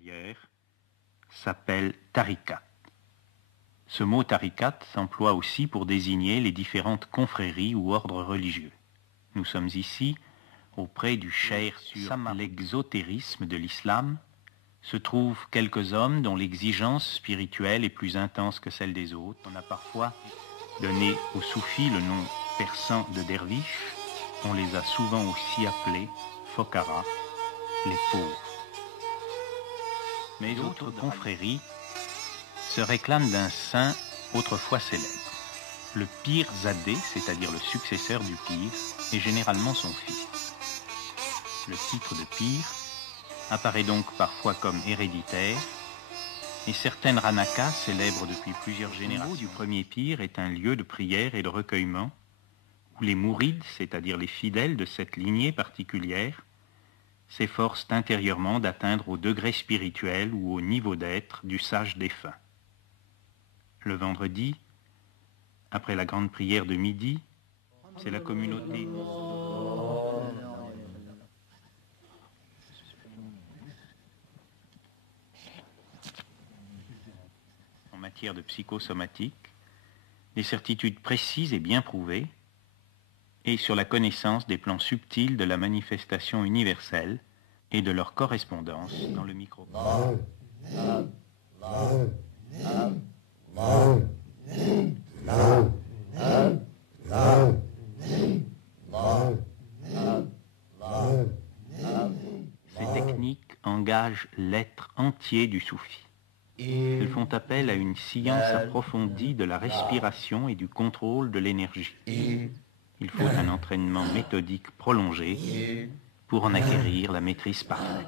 intérieure s'appelle tariqat. Ce mot tariqat s'emploie aussi pour désigner les différentes confréries ou ordres religieux. Nous sommes ici auprès du cheikh sur l'exotérisme de l'islam. Se trouvent quelques hommes dont l'exigence spirituelle est plus intense que celle des autres. On a parfois donné aux soufis le nom persan de derviches. On les a souvent aussi appelés fokara, les pauvres. Mais d'autres confréries se réclament d'un saint autrefois célèbre. Le pir zadé, c'est-à-dire le successeur du pir, est généralement son fils. Le titre de pir apparaît donc parfois comme héréditaire, et certaines ranakas célèbrent depuis plusieurs générations. Le du premier pir est un lieu de prière et de recueillement, où les mourides, c'est-à-dire les fidèles de cette lignée particulière, s'efforcent intérieurement d'atteindre au degré spirituel ou au niveau d'être du sage défunt. Le vendredi, après la grande prière de midi, c'est la communauté en matière de psychosomatique, des certitudes précises et bien prouvées, et sur la connaissance des plans subtils de la manifestation universelle et de leur correspondance dans le microcosme. Ces techniques engagent l'être entier du soufi. Elles font appel à une science approfondie de la respiration et du contrôle de l'énergie. Il faut un entraînement méthodique prolongé pour en acquérir la maîtrise parfaite.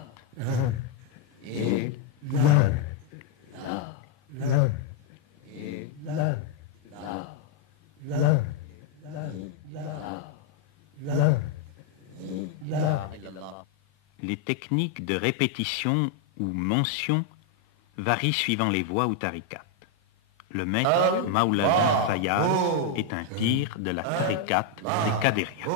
Les techniques de répétition ou mention varient suivant les voies ou tariqats. Le maître Maulana Sayyad est un pir de la tariqat des Qadériens.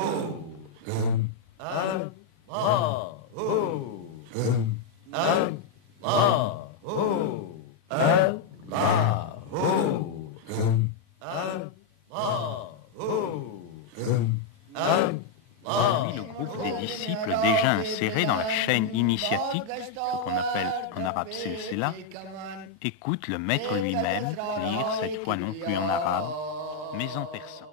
Le groupe des disciples déjà insérés dans la chaîne initiatique, ce qu'on appelle en arabe silsila, écoute le maître lui-même lire, cette fois non plus en arabe, mais en persan,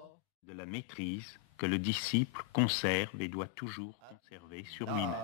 de la maîtrise que le disciple conserve et doit toujours conserver sur lui-même.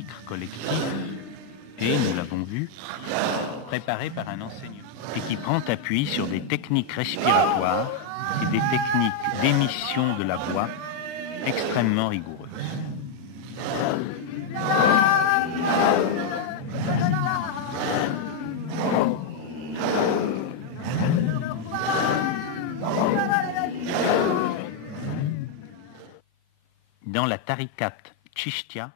zikr collectif est, nous l'avons vu, préparé par un enseignant et qui prend appui sur des techniques respiratoires et des techniques d'émission de la voix extrêmement rigoureuses. Dans la tariqat Chishtia,